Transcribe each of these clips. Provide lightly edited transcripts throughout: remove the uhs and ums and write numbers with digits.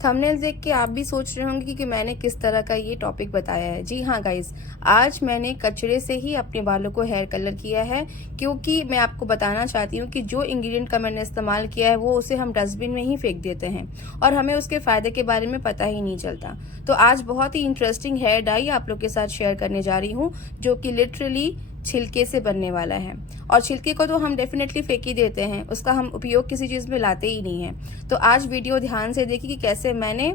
Thumbnail देख के आप भी सोच रहे होंगे कि मैंने किस तरह का ये टॉपिक बताया है। जी हाँ गाइस, आज मैंने कचरे से ही अपने बालों को हेयर कलर किया है, क्योंकि मैं आपको बताना चाहती हूँ कि जो इंग्रेडिएंट का मैंने इस्तेमाल किया है वो उसे हम डस्टबिन में ही फेंक देते हैं और हमें उसके फ़ायदे के बारे में पता ही नहीं चलता। तो आज बहुत ही इंटरेस्टिंग हेयर डाई आप लोग के साथ शेयर करने जा रही हूँ, जो कि लिटरली छिलके से बनने वाला है। और छिलके को तो हम डेफिनेटली फेंक ही देते हैं, उसका हम उपयोग किसी चीज़ में लाते ही नहीं हैं। तो आज वीडियो ध्यान से देखिए कि कैसे मैंने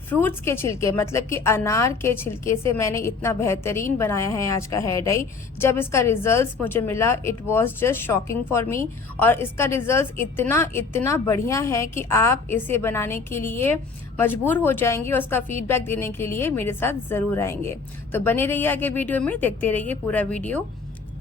फ्रूट्स के छिलके, मतलब कि अनार के छिलके से मैंने इतना बेहतरीन बनाया है आज का हेयर डाई। जब इसका रिजल्ट्स मुझे मिला, it was just shocking for me. और इसका रिजल्ट्स इतना इतना बढ़िया है कि आप इसे बनाने के लिए मजबूर हो जाएंगे और उसका फीडबैक देने के लिए मेरे साथ ज़रूर आएंगे। तो बने रहिए आगे वीडियो में, देखते रहिए पूरा वीडियो।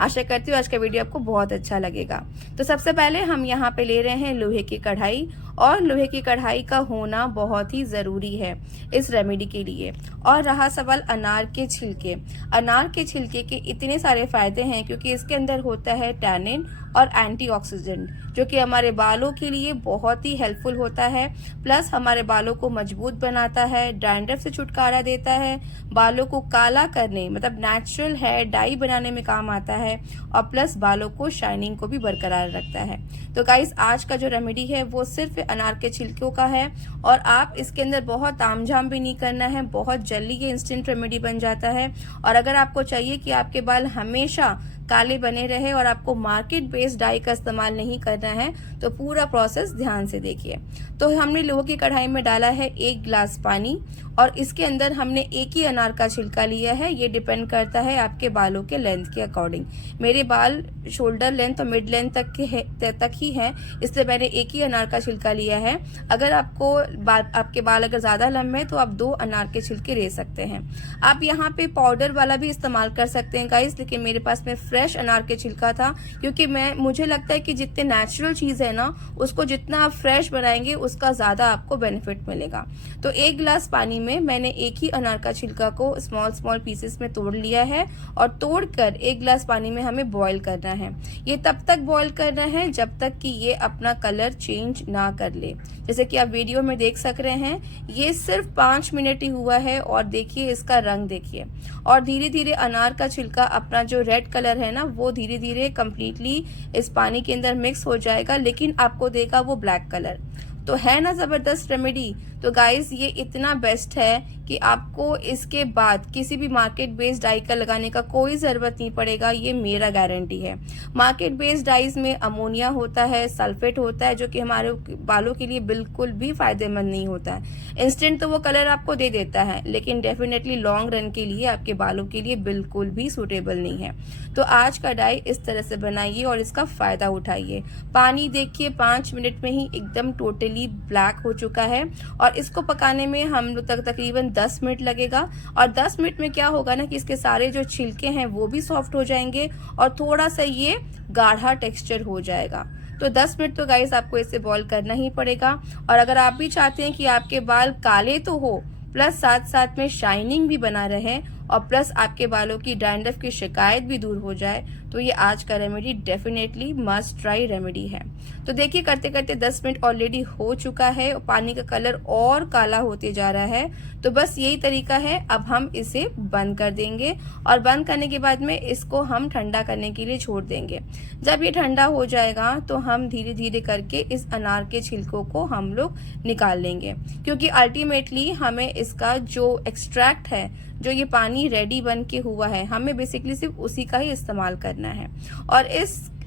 आशा करती हूँ आज का वीडियो आपको बहुत अच्छा लगेगा। तो सबसे पहले हम यहाँ पे ले रहे हैं लोहे की कढ़ाई, और लोहे की कढ़ाई का होना बहुत ही ज़रूरी है इस रेमेडी के लिए। और रहा सवाल अनार के छिलके, अनार के छिलके के इतने सारे फ़ायदे हैं क्योंकि इसके अंदर होता है टैनिन और एंटीऑक्सीडेंट, जो कि हमारे बालों के लिए बहुत ही हेल्पफुल होता है। प्लस हमारे बालों को मजबूत बनाता है, डैंड्रफ से छुटकारा देता है, बालों को काला करने मतलब नेचुरल हेयर डाई बनाने में काम आता है, और प्लस बालों को शाइनिंग को भी बरकरार रखता है। तो गाइस, आज का जो रेमेडी है वो सिर्फ अनार के छिलकों का है, और आप इसके अंदर बहुत तामझाम भी नहीं करना है, बहुत जल्दी ये इंस्टेंट रेमेडी बन जाता है। और अगर आपको चाहिए कि आपके बाल हमेशा काले बने रहे और आपको मार्केट बेस्ड डाई का इस्तेमाल नहीं करना है, तो पूरा प्रोसेस ध्यान से देखिए। तो हमने लोहे की कढ़ाई में डाला है 1 गिलास पानी, और इसके अंदर हमने एक ही अनार का छिलका लिया है। ये डिपेंड करता है आपके बालों के लेंथ के अकॉर्डिंग। मेरे बाल शोल्डर लेंथ और मिड लेंथ तक ही है, इसलिए मैंने एक ही अनार का छिलका लिया है। अगर आपके बाल अगर ज़्यादा लंबे हैं तो आप 2 अनार के छिलके ले सकते हैं। आप यहाँ पे पाउडर वाला भी इस्तेमाल कर सकते हैं गाइस, लेकिन मेरे पास में फ्रेश अनार के छिलका था, क्योंकि मुझे लगता है कि जितने नेचुरल चीज़ है ना, उसको जितना आप फ्रेश बनाएंगे उसका ज़्यादा आपको बेनिफिट मिलेगा। तो 1 गिलास पानी में मैंने एक ही अनार का छिलका को स्मॉल पीसेस में तोड़ लिया है, और तोड़कर 1 गिलास पानी में हमें बॉईल करना है। ये तब तक बॉईल करना है जब तक कि ये अपना कलर चेंज ना कर ले। जैसे कि आप वीडियो में देख सक रहे हैं, ये सिर्फ 5 मिनट ही हुआ है, और देखिए इसका रंग देखिए। और धीरे धीरे अनार का छिलका अपना जो रेड कलर है ना, वो धीरे धीरे कंप्लीटली इस पानी के अंदर मिक्स हो जाएगा, लेकिन आपको देगा वो ब्लैक कलर। तो है ना ज़बरदस्त रेमेडी। तो गाइस, ये इतना बेस्ट है कि आपको इसके बाद किसी भी मार्केट बेस्ड डाई का लगाने का कोई ज़रूरत नहीं पड़ेगा, ये मेरा गारंटी है। मार्केट बेस्ड डाइज में अमोनिया होता है, सल्फेट होता है, जो कि हमारे बालों के लिए बिल्कुल भी फ़ायदेमंद नहीं होता है। इंस्टेंट तो वो कलर आपको दे देता है, लेकिन डेफिनेटली लॉन्ग रन के लिए आपके बालों के लिए बिल्कुल भी सूटेबल नहीं है। तो आज का डाई इस तरह से बनाइए और इसका फ़ायदा उठाइए। पानी देखिए 5 मिनट में ही एकदम टोटली ब्लैक हो चुका है, और इसको पकाने में हम लोग तकरीबन 10 मिनट लगेगा। और 10 मिनट में क्या होगा ना कि इसके सारे जो छिलके हैं वो भी सॉफ्ट हो जाएंगे, और थोड़ा सा ये गाढ़ा टेक्सचर हो जाएगा। तो 10 मिनट तो गाइस आपको इसे बॉईल करना ही पड़ेगा। और अगर आप भी चाहते हैं कि आपके बाल काले तो हो, प्लस साथ साथ में शाइनिंग भी बना रहे, और प्लस आपके बालों की डैंड्रफ की शिकायत भी दूर हो जाए, तो ये आज का remedy definitely must try remedy है। तो देखिए, करते करते 10 मिनट ऑलरेडी हो चुका है, पानी का कलर और काला होते जा रहा है। तो बस यही तरीका है। अब हम इसे बंद कर देंगे, और बंद करने के बाद में इसको हम ठंडा करने के लिए छोड़ देंगे। जब ये ठंडा हो जाएगा तो हम धीरे धीरे करके इस अनार के छिलकों को हम लोग निकाल लेंगे, क्योंकि अल्टीमेटली हमें इसका जो एक्सट्रैक्ट है, जो ये पानी रेडी बन के हुआ है, हमें बेसिकली सिर्फ उसी का ही इस्तेमाल करना है। और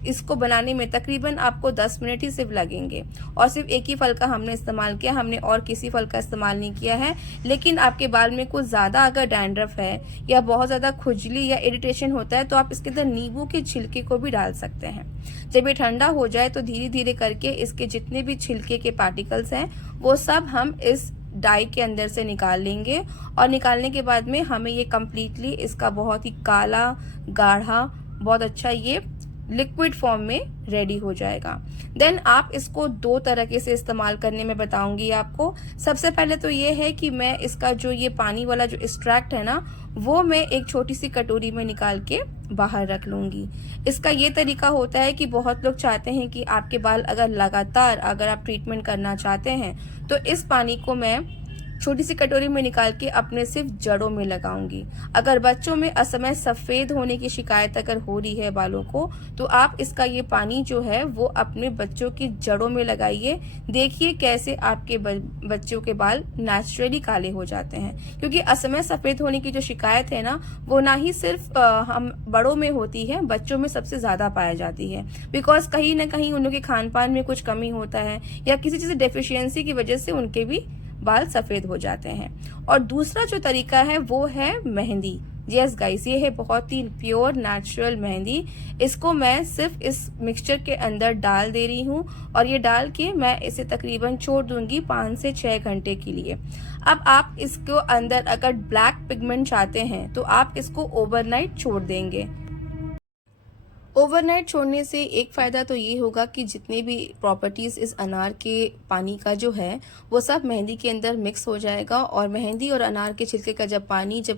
इसको बनाने में तकरीबन आपको 10 मिनट ही सिर्फ लगेंगे, और सिर्फ एक ही फल का हमने इस्तेमाल किया, हमने और किसी फल का इस्तेमाल नहीं किया है। लेकिन आपके बाल में कुछ ज़्यादा अगर डैंड्रफ है या बहुत ज़्यादा खुजली या इरिटेशन होता है, तो आप इसके अंदर नींबू के छिलके को भी डाल सकते हैं। जब ये ठंडा हो जाए तो धीरे धीरे करके इसके जितने भी छिलके के पार्टिकल्स हैं वो सब हम इस डाई के अंदर से निकाल लेंगे। और निकालने के बाद में हमें ये कम्प्लीटली इसका बहुत ही काला गाढ़ा, बहुत अच्छा ये लिक्विड फॉर्म में रेडी हो जाएगा। देन आप इसको 2 तरीके से इस्तेमाल करने में बताऊंगी आपको। सबसे पहले तो ये है कि मैं इसका जो ये पानी वाला जो एक्सट्रैक्ट है ना, वो मैं एक छोटी सी कटोरी में निकाल के बाहर रख लूंगी। इसका ये तरीका होता है कि बहुत लोग चाहते हैं कि आपके बाल अगर लगातार अगर आप ट्रीटमेंट करना चाहते हैं, तो इस पानी को मैं छोटी सी कटोरी में निकाल के अपने सिर्फ जड़ों में लगाऊंगी। अगर बच्चों में असमय सफ़ेद होने की शिकायत अगर हो रही है बालों को, तो आप इसका ये पानी जो है वो अपने बच्चों की जड़ों में लगाइए। देखिए कैसे आपके बच्चों के बाल नेचुरली काले हो जाते हैं। क्योंकि असमय सफ़ेद होने की जो शिकायत है ना, वो ना ही सिर्फ हम बड़ों में होती है, बच्चों में सबसे ज़्यादा पाई जाती है। बिकॉज कहीं ना कहीं उन लोग के खान पान में कुछ कमी होता है या किसी चीज़ डेफिशिएंसी की वजह से उनके भी बाल सफ़ेद हो जाते हैं। और दूसरा जो तरीका है वो है मेहंदी। यस गाइस, ये है बहुत ही प्योर नेचुरल मेहंदी। इसको मैं सिर्फ इस मिक्सचर के अंदर डाल दे रही हूँ और ये डाल के मैं इसे तकरीबन छोड़ दूंगी 5 से 6 घंटे के लिए। अब आप इसको अंदर अगर ब्लैक पिगमेंट चाहते हैं तो आप इसको ओवरनाइट छोड़ देंगे। ओवरनाइट छोड़ने से एक फ़ायदा तो ये होगा कि जितनी भी प्रॉपर्टीज़ इस अनार के पानी का जो है वो सब मेहंदी के अंदर मिक्स हो जाएगा। और मेहंदी और अनार के छिलके का जब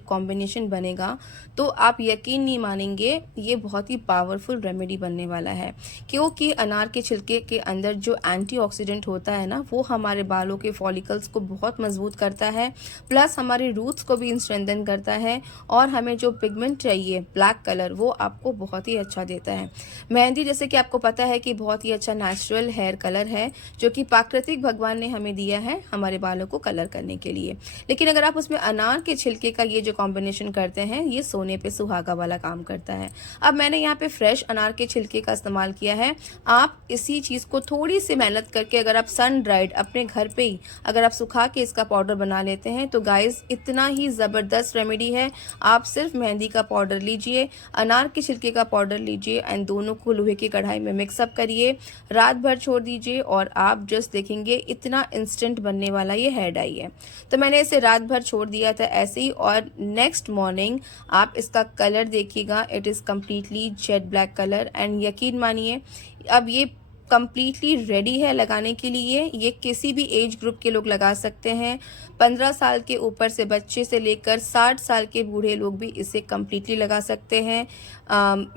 कॉम्बिनेशन बनेगा तो आप यकीन नहीं मानेंगे, ये बहुत ही पावरफुल रेमेडी बनने वाला है। क्योंकि अनार के छिलके के अंदर जो एंटीऑक्सीडेंट होता है ना, वो हमारे बालों के फॉलिकल्स को बहुत मजबूत करता है, प्लस हमारे रूट्स को भी स्ट्रेंथन करता है और हमें जो पिगमेंट चाहिए ब्लैक कलर वो आपको बहुत ही अच्छा देता है। मेहंदी जैसे कि आपको पता है कि बहुत ही अच्छा नेचुरल हेयर कलर है जो कि प्राकृतिक भगवान ने हमें दिया है हमारे बालों को कलर करने के लिए। लेकिन अगर आप उसमें अनार के छिलके का ये जो कॉम्बिनेशन करते हैं, ये सोने पे सुहागा वाला काम करता है। अब मैंने यहाँ पे फ्रेश अनार के छिलके का इस्तेमाल किया है। आप इसी चीज़ को थोड़ी सी मेहनत करके अगर आप सन ड्राइड अपने घर पे ही अगर आप सुखा के इसका पाउडर बना लेते हैं तो गाइस इतना ही ज़बरदस्त रेमेडी है। आप सिर्फ मेहंदी का पाउडर लीजिए, अनार के छिलके का पाउडर लीजिए एंड दोनों को लोहे की कढ़ाई में मिक्सअप करिए, रात भर छोड़ दीजिए और आप जस्ट देखेंगे इतना इंस्टेंट बनने वाला ये हेयर डाई है। तो मैंने इसे रात भर छोड़ दिया था ऐसे ही और नेक्स्ट मॉर्निंग आप इसका कलर देखिएगा, it is completely jet black colour and यकीन मानिए अब ये कम्प्लीटली रेडी है लगाने के लिए। ये किसी भी एज ग्रुप के लोग लगा सकते हैं। 15 साल के ऊपर से बच्चे से लेकर 60 साल के बूढ़े लोग भी इसे कम्प्लीटली लगा सकते हैं।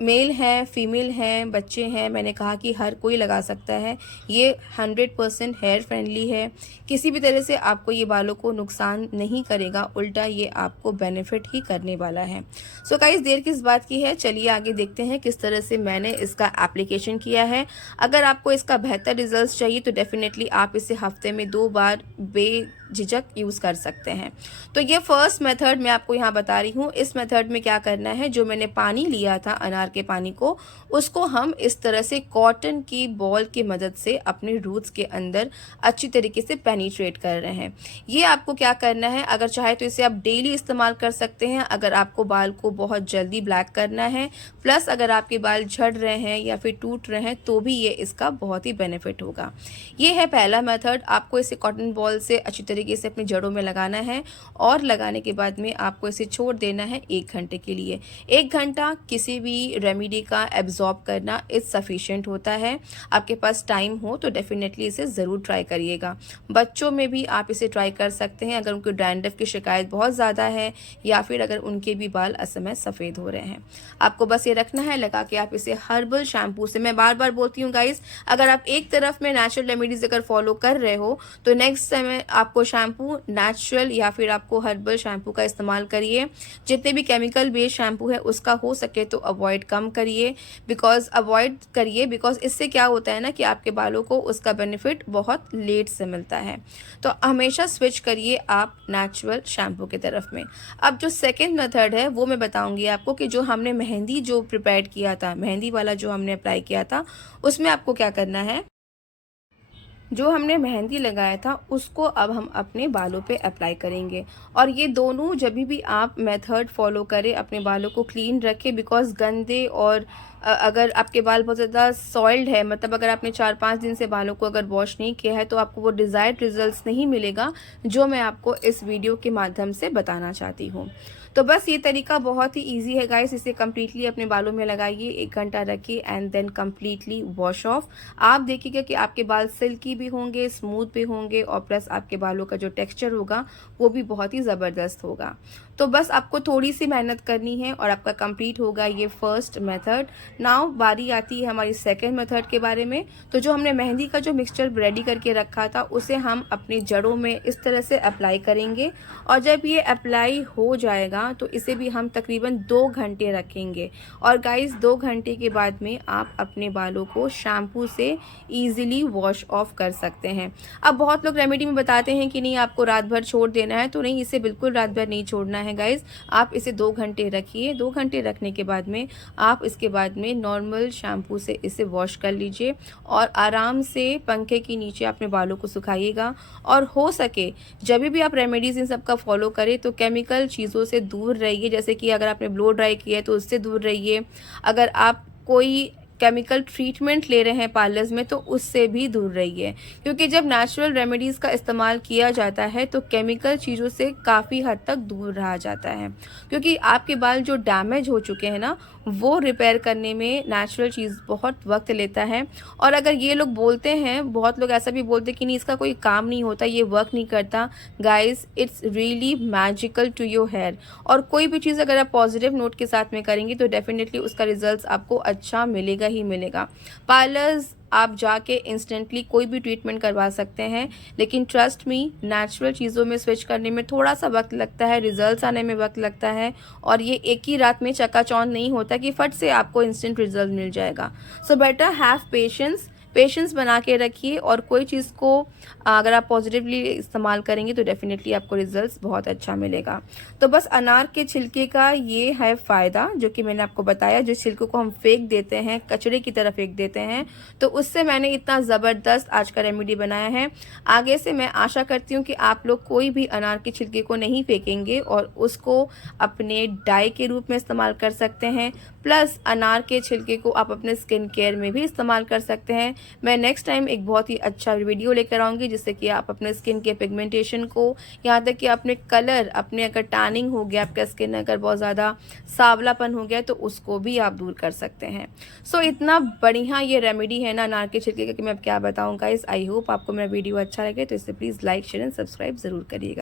मेल हैं, फीमेल हैं, बच्चे हैं, मैंने कहा कि हर कोई लगा सकता है। ये 100% हेयर फ्रेंडली है। किसी भी तरह से आपको ये बालों को नुकसान नहीं करेगा, उल्टा ये आपको बेनिफिट ही करने वाला है। सो गाइस, देर किस बात की है, चलिए आगे देखते हैं किस तरह से मैंने इसका एप्लीकेशन किया है। अगर आपको इसका बेहतर रिजल्ट चाहिए तो डेफिनेटली आप इसे हफ्ते में 2 बार बेझिझक यूज़ कर सकते हैं। तो ये फर्स्ट मेथड मैं आपको यहाँ बता रही हूँ। इस मेथड में क्या करना है, जो मैंने पानी लिया था अनार के पानी को, उसको हम इस तरह से कॉटन की बॉल की मदद से अपने रूट्स के अंदर अच्छी तरीके से पेनिट्रेट कर रहे हैं। ये आपको क्या करना है, अगर चाहे तो इसे आप डेली इस्तेमाल कर सकते हैं अगर आपको बाल को बहुत जल्दी ब्लैक करना है, प्लस अगर आपके बाल झड़ रहे हैं या फिर टूट रहे हैं तो भी ये इसका बहुत ही बेनिफिट होगा। ये है पहला मेथड। आपको इसे कॉटन बॉल से अच्छी तरीके से अपनी जड़ों में लगाना है और लगाने के बाद में आपको इसे छोड़ देना है 1 घंटे के लिए। 1 घंटा किसी भी रेमेडी का एब्जॉर्ब करना इज सफिशिएंट होता है। आपके पास टाइम हो तो डेफिनेटली इसे ज़रूर ट्राई करिएगा। बच्चों में भी आप इसे ट्राई कर सकते हैं अगर उनको डैंड्रफ की शिकायत बहुत ज़्यादा है या फिर अगर उनके भी बाल असमय सफ़ेद हो रहे हैं। आपको बस ये रखना है लगा के आप इसे हर्बल शैम्पू से, मैं बार बार बोलती हूँ गाइस, अगर आप एक तरफ में नेचुरल रेमेडीज अगर फॉलो कर रहे हो तो नेक्स्ट समय आपको शैम्पू नेचुरल या फिर आपको हर्बल शैम्पू का इस्तेमाल करिए। जितने भी केमिकल बेस्ड शैम्पू है उसका हो सके तो अवॉइड करिए बिकॉज इससे क्या होता है ना कि आपके बालों को उसका बेनिफिट बहुत लेट से मिलता है। तो हमेशा स्विच करिए आप नेचुरल शैम्पू की तरफ में। अब जो सेकेंड मेथड है वो मैं बताऊंगी आपको कि जो हमने मेहंदी जो प्रिपेयर किया था, मेहंदी वाला जो हमने अप्लाई किया था, उसमें आपको क्या करना है, जो हमने मेहंदी लगाया था उसको अब हम अपने बालों पे अप्लाई करेंगे। और ये दोनों जब भी आप मेथड फॉलो करें अपने बालों को क्लीन रखें, बिकॉज गंदे और अगर आपके बाल बहुत ज़्यादा सॉइल्ड है, मतलब अगर आपने 4-5 दिन से बालों को अगर वॉश नहीं किया है तो आपको वो डिज़ायर्ड रिजल्ट्स नहीं मिलेगा जो मैं आपको इस वीडियो के माध्यम से बताना चाहती हूँ। तो बस ये तरीका बहुत ही इजी है गाइस। इसे कम्प्लीटली अपने बालों में लगाइए, 1 घंटा रखिए and then completely wash off. आप देखिएगा कि आपके बाल सिल्की भी होंगे, स्मूथ भी होंगे और प्लस आपके बालों का जो टेक्सचर होगा वो भी बहुत ही ज़बरदस्त होगा। तो बस आपको थोड़ी सी मेहनत करनी है और आपका कंप्लीट होगा ये फर्स्ट मेथड। नाउ बारी आती है हमारी सेकेंड मेथड के बारे में। तो जो हमने मेहंदी का जो मिक्सचर रेडी करके रखा था उसे हम अपनी जड़ों में इस तरह से अप्लाई करेंगे, और जब ये अप्लाई हो जाएगा तो इसे भी हम तकरीबन 2 घंटे रखेंगे। और गाइस 2 घंटे के बाद में आप अपने बालों को शैम्पू से ईजिली वॉश ऑफ कर सकते हैं। अब बहुत लोग रेमेडी में बताते हैं कि नहीं आपको रात भर छोड़ देना है, तो नहीं, इसे बिल्कुल रात भर नहीं छोड़ना है गाइस। आप इसे 2 घंटे रखिए। 2 घंटे रखने के बाद में आप इसके बाद में नॉर्मल शैम्पू से इसे वॉश कर लीजिए और आराम से पंखे के नीचे अपने बालों को सुखाइएगा। और हो सके जब भी आप रेमेडीज़ इन सब का फॉलो करें तो केमिकल चीज़ों से दूर रहिए, जैसे कि अगर आपने ब्लो ड्राई किया है तो उससे दूर रहिए। अगर आप कोई केमिकल ट्रीटमेंट ले रहे हैं पार्लर्स में तो उससे भी दूर रहिए, क्योंकि जब नेचुरल रेमेडीज़ का इस्तेमाल किया जाता है तो केमिकल चीज़ों से काफ़ी हद तक दूर रहा जाता है, क्योंकि आपके बाल जो डैमेज हो चुके हैं ना वो रिपेयर करने में नेचुरल चीज़ बहुत वक्त लेता है। और अगर ये लोग बोलते हैं, बहुत लोग ऐसा भी बोलते हैं कि नहीं इसका कोई काम नहीं होता, ये वर्क नहीं करता, guys it's really magical to your hair. और कोई भी चीज़ अगर आप पॉजिटिव नोट के साथ में करेंगे तो डेफिनेटली उसका रिजल्ट आपको अच्छा मिलेगा ही मिलेगा। पार्लर्स आप जाके इंस्टेंटली कोई भी ट्रीटमेंट करवा सकते हैं, लेकिन ट्रस्ट मी नेचुरल चीज़ों में स्विच करने में थोड़ा सा वक्त लगता है, रिजल्ट्स आने में वक्त लगता है, और ये एक ही रात में चकाचौंध नहीं होता कि फट से आपको इंस्टेंट रिजल्ट मिल जाएगा। सो बेटर हैव पेशेंस बना के रखिए, और कोई चीज़ को अगर आप पॉजिटिवली इस्तेमाल करेंगे तो डेफिनेटली आपको रिजल्ट्स बहुत अच्छा मिलेगा। तो बस अनार के छिलके का ये है फ़ायदा जो कि मैंने आपको बताया। जो छिलकों को हम फेंक देते हैं, कचरे की तरह फेंक देते हैं, तो उससे मैंने इतना ज़बरदस्त आज का रेमेडी बनाया है। आगे से मैं आशा करती हूँ कि आप लोग कोई भी अनार के छिलके को नहीं फेंकेंगे और उसको अपने डाई के रूप में इस्तेमाल कर सकते हैं। प्लस अनार के छिलके को आप अपने स्किन केयर में भी इस्तेमाल कर सकते हैं। मैं नेक्स्ट टाइम एक बहुत ही अच्छा वीडियो लेकर आऊँगी जिससे कि आप अपने स्किन के पिगमेंटेशन को, यहाँ तक कि अपने कलर, अपने अगर टैनिंग हो गया, आपका स्किन अगर बहुत ज़्यादा सांवलापन हो गया तो उसको भी आप दूर कर सकते हैं। सो इतना बढ़िया ये रेमेडी है ना अनार के छिलके का कि मैं अब क्या बताऊँ गाइस। आई होप आपको मेरा वीडियो अच्छा लगे, तो इसे please like share and subscribe ज़रूर करिएगा।